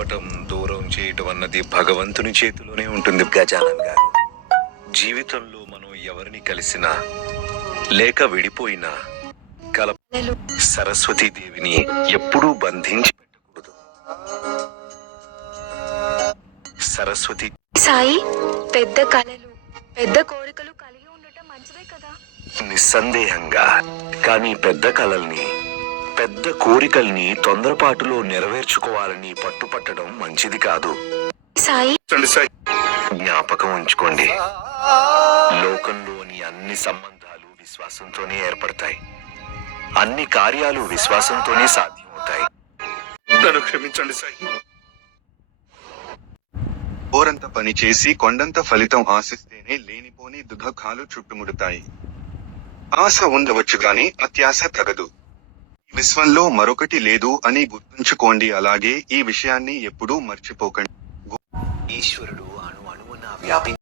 కలపటం, దూరం చేయటం అన్నది భగవంతుని చేతిలోనే ఉంటుంది గజానన్ గారు. జీవితంలో మనం ఎవరిని కలిసినా లేక విడిపోయినా సరస్వతీదేవిని ఎప్పుడూ బంధించి పెట్టకూడదు. సరస్వతి సాయి, పెద్ద కలలు, పెద్ద కోరికలు కలిగి ఉండటం మంచిదే కదా? నిస్సందేహంగా. కానీ పెద్ద కలల్ని, పెద్ద కోరికల్ని తొందరపాటులో నెరవేర్చుకోవాలని పట్టుపట్టడం మంచిది కాదు. సాయి, జ్ఞాపకం ఉంచుకోండి, లోకంలోని అన్ని సంబంధాలు విశ్వాసంతోనే ఏర్పడతాయి. అన్ని కార్యాలు విశ్వాసంతోనే సాధ్యమవుతాయి. నన్ను క్షమించండి సాయి. ఓరంత పని చేసి కొండంత ఫలితం ఆశిస్తేనే లేనిపోని దుఃఖాలు చుట్టుముడతాయి. ఆశ ఉండవచ్చు గాని అత్యాశ తగదు. ఈ విశ్వంలో మరొకటి లేదు అని గుర్తుంచుకోండి. అలాగే ఈ విషయాన్ని ఎప్పుడూ మర్చిపోకండి. ఈశ్వరుడు అణు అణువున వ్యాపించి